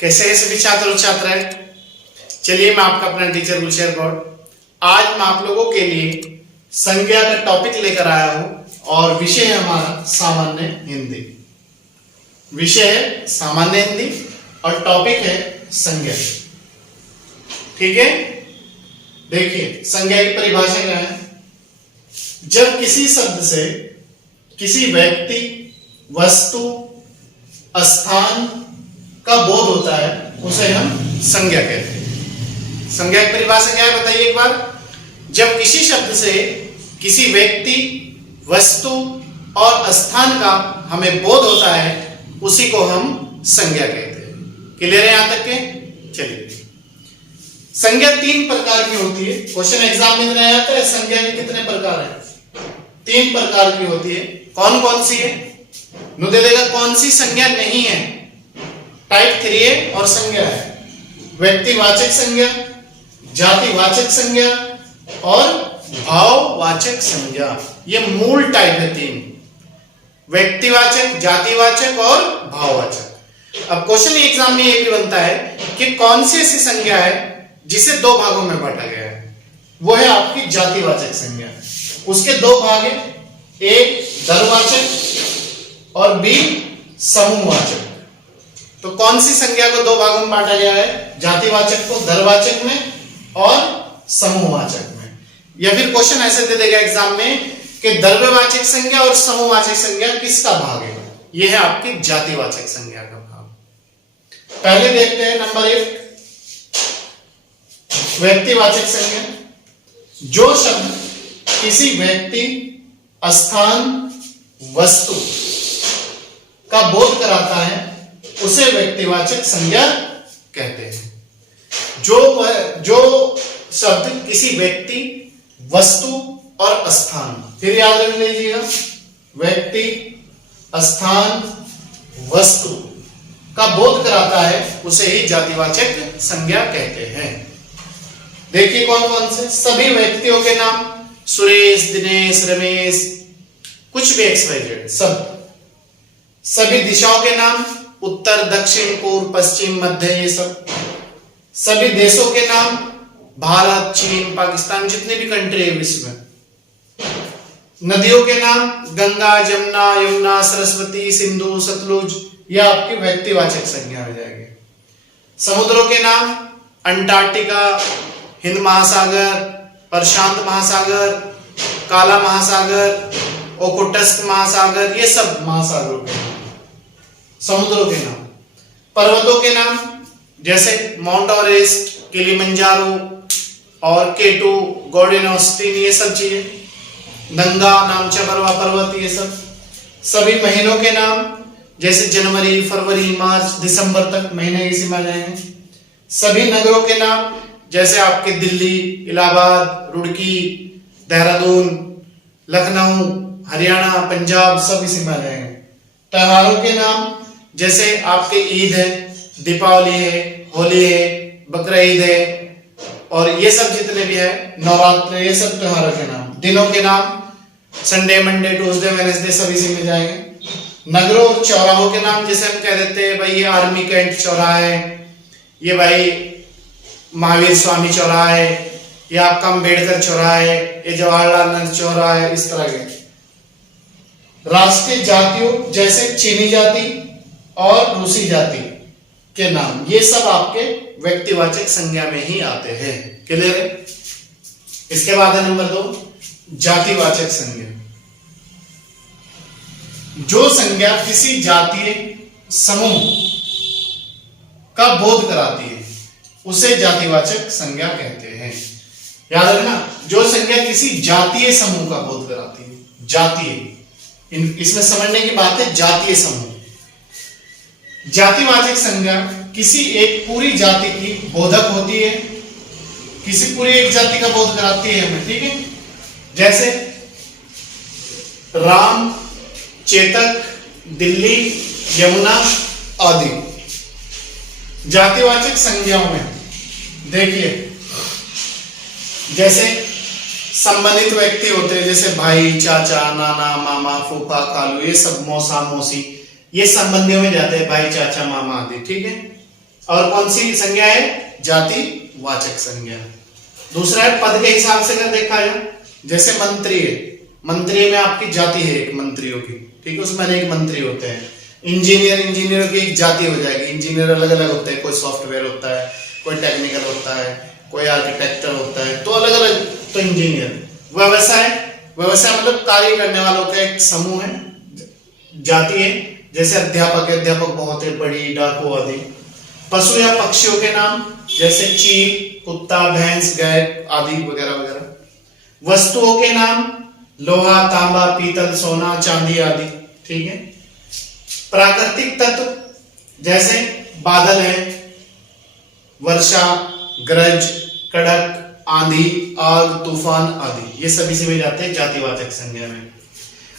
कैसे हैं सभी छात्र और छात्राएं। चलिए मैं आपका अपना टीचर गुलशेर गौड़ आज मैं आप लोगों के लिए संज्ञा का टॉपिक लेकर आया हूं और विषय है हमारा सामान्य हिंदी। विषय है सामान्य हिंदी और टॉपिक है संज्ञा। ठीक है, देखिए संज्ञा की परिभाषा क्या है। जब किसी शब्द से किसी व्यक्ति, वस्तु, स्थान का बोध होता है उसे हम संज्ञा कहते हैं। संज्ञा की परिभाषा क्या है बताइए एक बार। जब किसी शब्द से किसी व्यक्ति, वस्तु और स्थान का हमें बोध होता है उसी को हम संज्ञा कहते हैं। क्लियर है यहां तक के? चलिए, संज्ञा 3 प्रकार की होती है। क्वेश्चन एग्जाम में दिया जाता है संज्ञा के कितने प्रकार हैं? 3 प्रकार की होती है। कौन कौन सी है? नु दे देगा कौन सी संज्ञा नहीं है। टाइप 3 और संज्ञा है व्यक्तिवाचक संज्ञा, जातिवाचक संज्ञा और भाववाचक संज्ञा। ये मूल टाइप है 3, व्यक्तिवाचक, जातिवाचक और भाववाचक। अब क्वेश्चन एग्जाम में ये भी बनता है कि कौन सी ऐसी संज्ञा है जिसे 2 भागों में बांटा गया है। वो है आपकी जातिवाचक संज्ञा। उसके 2 भाग हैं, एक दरवाचक और बी समूहवाचक। तो कौन सी संज्ञा को 2 भागों में बांटा गया है? जातिवाचक को दरवाचक में और समूहवाचक में। या फिर क्वेश्चन ऐसे दे देगा एग्जाम में कि द्रव्यवाचक संज्ञा और समूहवाचक संज्ञा किसका भाग है? यह है आपकी जातिवाचक संज्ञा का भाग। पहले देखते हैं नंबर 1 व्यक्तिवाचक संज्ञा। जो शब्द किसी व्यक्ति, स्थान, वस्तु का बोध कराता है उसे व्यक्तिवाचक संज्ञा कहते हैं। जो शब्द किसी व्यक्ति, वस्तु और स्थान, फिर याद रख लीजिएगा, व्यक्ति, स्थान, वस्तु का बोध कराता है उसे ही जातिवाचक संज्ञा कहते हैं। देखिए कौन कौन से। सभी व्यक्तियों के नाम, सुरेश, दिनेश, रमेश, कुछ भी XYZ सब। सभी दिशाओं के नाम, उत्तर, दक्षिण, पूर्व, पश्चिम, मध्य, ये सब। सभी देशों के नाम, भारत, चीन, पाकिस्तान, जितने भी कंट्री है विश्व में। नदियों के नाम, गंगा, जमुना, यमुना, सरस्वती, सिंधु, सतलुज, यह आपकी व्यक्तिवाचक संज्ञा हो जाएगी। समुद्रों के नाम, अंटार्कटिका, हिंद महासागर, प्रशांत महासागर, काला महासागर, ओखोटस्क महासागर, ये सब महासागरों के नाम, समुद्रों के नाम। पर्वतों के नाम जैसे माउंट एवरेस्ट, किलिमंजारो और केटू, गॉर्डन ऑस्टिन, ये सब चीजें। गंगा, नामचाबरवा पर्वत, ये सब। सभी महीनों के नाम जैसे जनवरी, फरवरी, मार्च, दिसंबर तक महीने की सीमा जाएंगे। सभी नगरों के नाम जैसे आपके दिल्ली, इलाहाबाद, रुड़की, देहरादून, लखनऊ, हरियाणा, पंजाब, सब इसी में जाएंगे। त्योहारों के नाम जैसे आपके ईद है, दीपावली है, होली है, बकरा ईद है और ये सब जितने भी है, नवरात्र, ये सब त्योहारों के नाम। दिनों के नाम संडे, मंडे, ट्यूसडे, वेडनेसडे, सब इसी में जाएंगे। नगरों और चौराहों के नाम जैसे हम कह देते हैं भाई ये आर्मी कैंट चौराहा है, ये भाई महावीर स्वामी चौराहा है, ये आपका अम्बेडकर चौराहा है, ये जवाहरलाल नेहरू चौराहा है, इस तरह के। राष्ट्रीय जातियों जैसे चीनी जाति और रूसी जाति के नाम, ये सब आपके व्यक्तिवाचक संज्ञा में ही आते हैं। क्लियर है? इसके बाद है नंबर 2 जातिवाचक संज्ञा। जो संज्ञा किसी जातीय समूह का बोध कराती है उसे जातिवाचक संज्ञा कहते हैं। याद रखना, जो संज्ञा किसी जातीय समूह का बोध कराती है, जातीय, इसमें समझने की बात है, जातीय समूह। जातिवाचक संज्ञा किसी एक पूरी जाति की बोधक होती है, किसी पूरी एक जाति का बोध कराती है हमें। ठीक है, जैसे राम, चेतक, दिल्ली, यमुना आदि। जातिवाचक संज्ञाओं में देखिए जैसे संबंधित व्यक्ति होते हैं जैसे भाई, चाचा, नाना, मामा, फूफा, खालू, ये सब, मौसा, मौसी, ये संबंधियों में जाते हैं, भाई, चाचा, मामा आदि। ठीक है, और कौन सी संज्ञा है? जातिवाचक संज्ञा। दूसरा है पद के हिसाब से अगर देखा जाए, जैसे मंत्री है, मंत्री में आपकी जाति है एक मंत्रियों की, ठीक है, उसमें अनेक मंत्री होते हैं। इंजीनियर, इंजीनियर की एक जाति हो जाएगी, इंजीनियर अलग अलग होते हैं, कोई सॉफ्टवेयर होता है, कोई टेक्निकल होता है, कोई आर्किटेक्चर होता है, तो अलग अलग तो इंजीनियर। व्यवसाय, व्यवसाय मतलब कार्य करने वालों का एक समूह है, जाति है। जैसे अध्यापक, अध्यापक बहुत है, बड़ी, डाकू आदि। पशु या पक्षियों के नाम, जैसे चील, कुत्ता, भैंस, गाय आदि वगैरह वगैरह। वस्तुओं के नाम, लोहा, तांबा, पीतल, सोना, चांदी आदि, ठीक है। प्राकृतिक तत्व, जैसे बादल है, वर्षा, गरज, कड़क, आंधी, आग, तूफान आदि, ये सभी से मिल जाते हैं जातिवाचक संज्ञा में।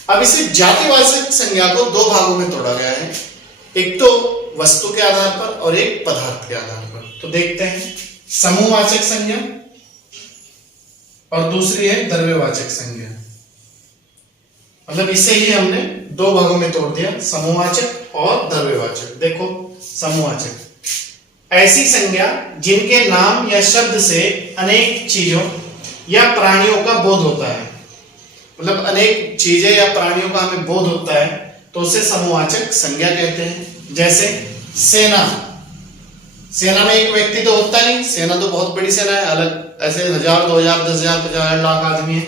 अब इसे जातिवाचक संज्ञा को दो भागों में तोड़ा गया है, एक तो वस्तु के आधार पर और एक पदार्थ के आधार पर। तो देखते हैं, समूहवाचक संज्ञा और दूसरी है द्रव्यवाचक संज्ञा। मतलब इसे ही हमने दो भागों में तोड़ दिया, समूहवाचक और द्रव्यवाचक। देखो, समूहवाचक ऐसी संज्ञा जिनके नाम या शब्द से अनेक चीजों या प्राणियों का बोध होता है, मतलब अनेक चीजें या प्राणियों का हमें बोध होता है, तो उसे समूहवाचक संज्ञा कहते हैं। जैसे सेना, सेना में एक व्यक्ति तो होता नहीं, सेना तो बहुत बड़ी सेना है, अलग ऐसे 1000, 2000, 10,000, 50,000, लाख आदमी है।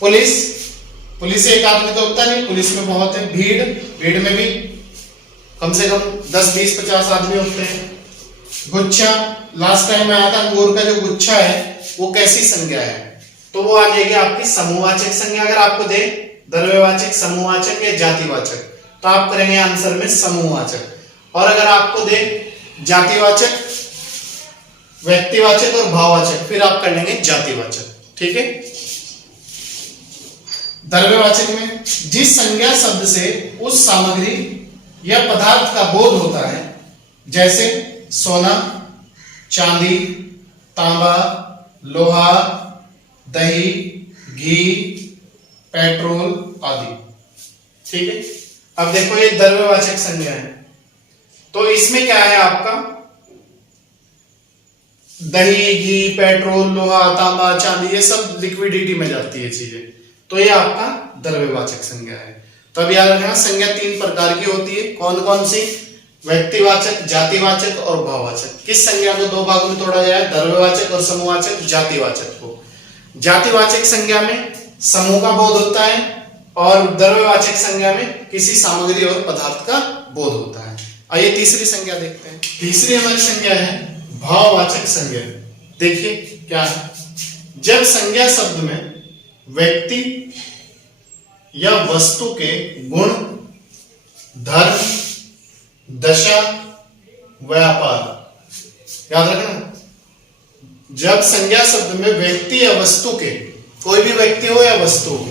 पुलिस, पुलिस एक आदमी तो होता नहीं, पुलिस में बहुत है। भीड़, भीड़ में भी कम से कम 10, 20, 50 आदमी होते हैं। गुच्छा, लास्ट टाइम में आया था, अंगूर का जो गुच्छा है वो कैसी संज्ञा है? तो वो आ जाएगी आपकी समूहवाचक संज्ञा। अगर आपको दे द्रव्यवाचक, समूहवाचक या जातिवाचक, तो आप करेंगे आंसर में समूहवाचक। और अगर आपको दे जातिवाचक, व्यक्तिवाचक और भाववाचक, फिर आप कर लेंगे जातिवाचक, ठीक है। द्रव्यवाचक में जिस संज्ञा शब्द से उस सामग्री या पदार्थ का बोध होता है, जैसे सोना, चांदी, तांबा, लोहा, दही, घी, पेट्रोल आदि, ठीक है। अब देखो, ये द्रव्यवाचक संज्ञा है, तो इसमें क्या है आपका? दही, घी, पेट्रोल, लोहा, तांबा, चांदी, ये सब लिक्विडिटी में जाती है चीजें, तो ये आपका द्रव्यवाचक संज्ञा है। तो अब याद रखना, संज्ञा तीन प्रकार की होती है। कौन कौन सी? व्यक्तिवाचक, जातिवाचक और भाववाचक। किस संज्ञा को दो भागों में तोड़ा गया है? द्रव्यवाचक और समूहवाचक। जातिवाचक को, जातिवाचक संज्ञा में समूह का बोध होता है और द्रव्यवाचक संज्ञा में किसी सामग्री और पदार्थ का बोध होता है। आइए तीसरी संज्ञा देखते हैं। तीसरी हमारी संज्ञा है भाववाचक संज्ञा। देखिए क्या है, जब संज्ञा शब्द में व्यक्ति या वस्तु के गुण, धर्म, दशा, व्यापार, याद रखना, जब संज्ञा शब्द में व्यक्ति या वस्तु के, कोई भी व्यक्ति हो या वस्तु हो,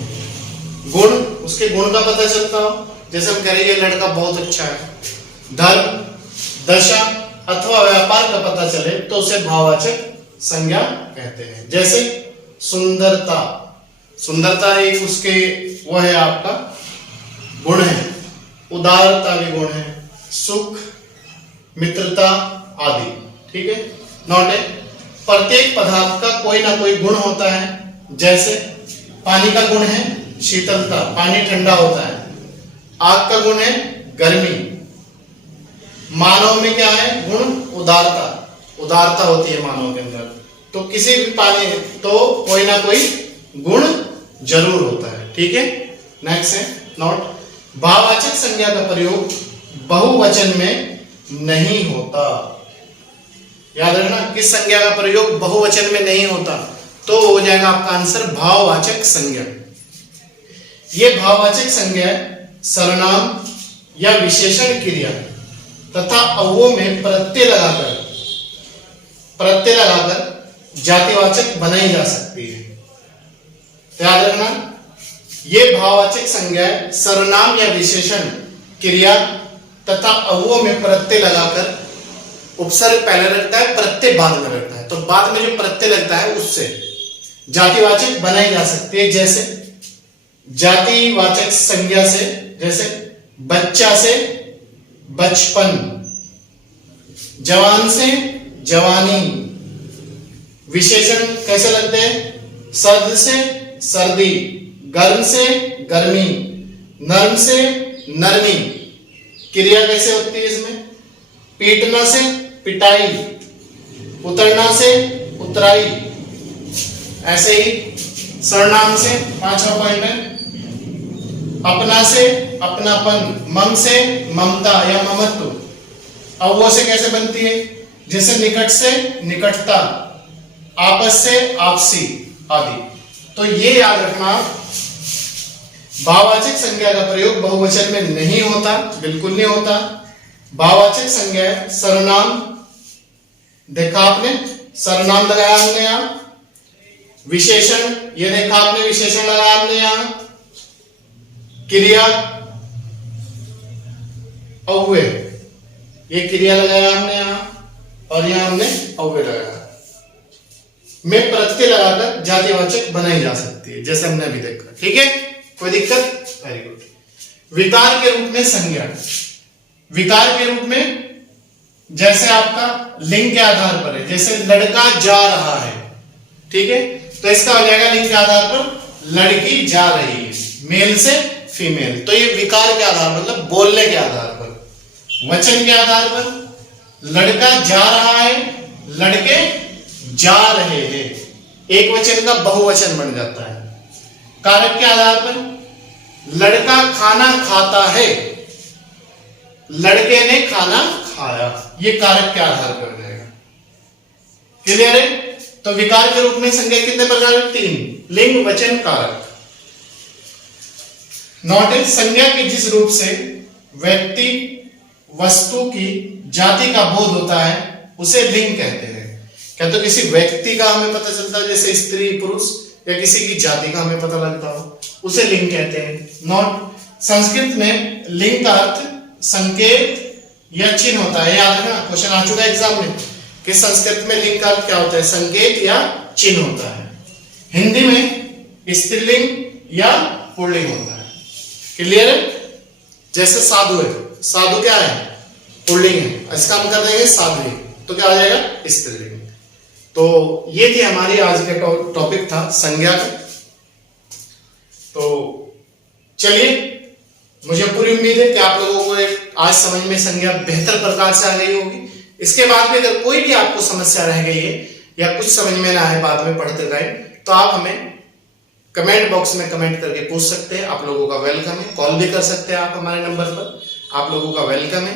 गुण, उसके गुण का पता चलता हो, जैसे हम कह रहे हैं ये लड़का बहुत अच्छा है, धर्म, दशा अथवा व्यापार का पता चले, तो उसे भाववाचक संज्ञा कहते हैं। जैसे सुंदरता, सुंदरता एक उसके वो है आपका गुण है, उदारता भी गुण है, सुख, मित्रता आदि, ठीक है। नोट है, प्रत्येक पदार्थ का कोई ना कोई गुण होता है। जैसे पानी का गुण है शीतलता, पानी ठंडा होता है। आग का गुण है गर्मी। मानव में क्या है गुण? उदारता, उदारता होती है मानव के अंदर। तो किसी भी पानी तो कोई ना कोई गुण जरूर होता है, ठीक है। नेक्स्ट है नोट, भाववाचक संज्ञा का प्रयोग बहुवचन में नहीं होता। याद रखना, किस संज्ञा का प्रयोग बहुवचन में नहीं होता? तो हो जाएगा आपका आंसर भाववाचक संज्ञा। ये भाववाचक संज्ञा सर्वनाम या विशेषण क्रिया तथा अव्वों में प्रत्यय लगाकर जातिवाचक बनाई जा सकती है। याद रखना, ये भाववाचक संज्ञा सर्वनाम या विशेषण क्रिया तथा अव्वों में प्रत्यय लगाकर, उपसर्ग पहले लगता है, प्रत्यय बाद में लगता है, तो बाद में जो प्रत्यय लगता है उससे जातिवाचक बनाई जा सकती है। जैसे जातिवाचक संज्ञा से, जैसे बच्चा से बचपन, जवान से जवानी। विशेषण कैसे लगते हैं? सर्द से सर्दी, गर्म से गर्मी, नर्म से नरमी। क्रिया कैसे होती है इसमें? पीटना से पिटाई, उतरना से उतराई। ऐसे ही सर्वनाम से 5वां पॉइंट है, अपना से अपनापन, मम से ममता या ममत्व। अव्वो से कैसे बनती है? जैसे निकट से निकटता, आपस से आपसी आदि। तो ये याद रखना, भाववाचक संज्ञा का प्रयोग बहुवचन में नहीं होता, बिल्कुल नहीं होता। भाववाचक संज्ञा सर्वनाम, देखा आपने सर्वनाम लगाया हमने यहां। विशेषण, ये देखा आपने विशेषण लगाया हमने यहां। क्रिया अव्यय, ये क्रिया लगाया हमने यहां और यहां हमने अव्यय लगाया। में प्रत्यय लगाकर जातिवाचक बनाई जा सकती है, जैसे हमने अभी देखा। ठीक है, कोई दिक्कत? Very good. विकार के रूप में संज्ञा, विकार के रूप में जैसे आपका लिंग के आधार पर है, जैसे लड़का जा रहा है, ठीक है, तो इसका हो जाएगा लिंग के आधार पर लड़की जा रही है, मेल से फीमेल। तो ये विकार के आधार पर, मतलब बोलने के आधार पर। वचन के आधार पर लड़का जा रहा है, लड़के जा रहे हैं, एक वचन का बहुवचन बन जाता है। कारक के आधार पर लड़का खाना खाता है, लड़के ने खाना खाया, ये कारक के आधार पर रहेगा। क्लियर है? तो विकार के रूप में संज्ञा कितने प्रकार है? 3, लिंग, वचन, कारक। नोट इट, संज्ञा के जिस रूप से व्यक्ति वस्तु की जाति का बोध होता है उसे लिंग कहते हैं। क्या तो किसी व्यक्ति का हमें पता चलता है, जैसे स्त्री पुरुष, या किसी की जाति का हमें पता लगता हो, उसे लिंग कहते हैं। नोट, संस्कृत में लिंग का अर्थ संकेत या चिन्ह होता है। याद रखना, क्वेश्चन आ चुका है एग्जाम में कि संस्कृत में लिंग का अर्थ क्या होता है? संकेत या चिन्ह होता है। हिंदी में स्त्रीलिंग या पुल्लिंग होता है। क्लियर है? जैसे साधु है, साधु क्या है? पुल्लिंग है, इसका हम कर देंगे साध्वी, तो क्या आ जाएगा? स्त्रीलिंग। तो ये थी हमारी आज का टॉपिक था संज्ञा का। तो चलिए, मुझे पूरी उम्मीद है कि आप लोगों को आज समझ में संज्ञा बेहतर प्रकार से आ गई होगी। इसके बाद में अगर कोई भी आपको समस्या रह गई है या कुछ समझ में ना आए बाद में पढ़ते टाइम, तो आप हमें कमेंट बॉक्स में कमेंट करके पूछ सकते हैं। आप लोगों का वेलकम है। कॉल भी कर सकते हैं आप हमारे नंबर पर, आप लोगों का वेलकम है।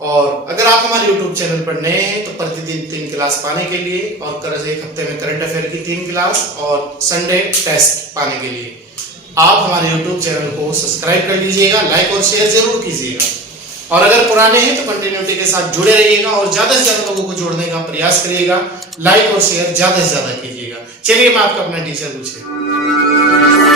और अगर आप हमारे YouTube चैनल पर नए हैं तो प्रतिदिन 3 क्लास पाने के लिए, और एक हफ्ते में करंट अफेयर की 3 क्लास और संडे टेस्ट पाने के लिए आप हमारे YouTube चैनल को सब्सक्राइब कर लीजिएगा, लाइक और शेयर जरूर कीजिएगा। और अगर पुराने हैं तो कंटिन्यूटी के साथ जुड़े रहिएगा और ज्यादा से ज्यादा लोगों को जोड़ने का प्रयास करिएगा। लाइक और शेयर ज्यादा से ज्यादा कीजिएगा। चलिए, मैं आपका अपना टीचर पूछे।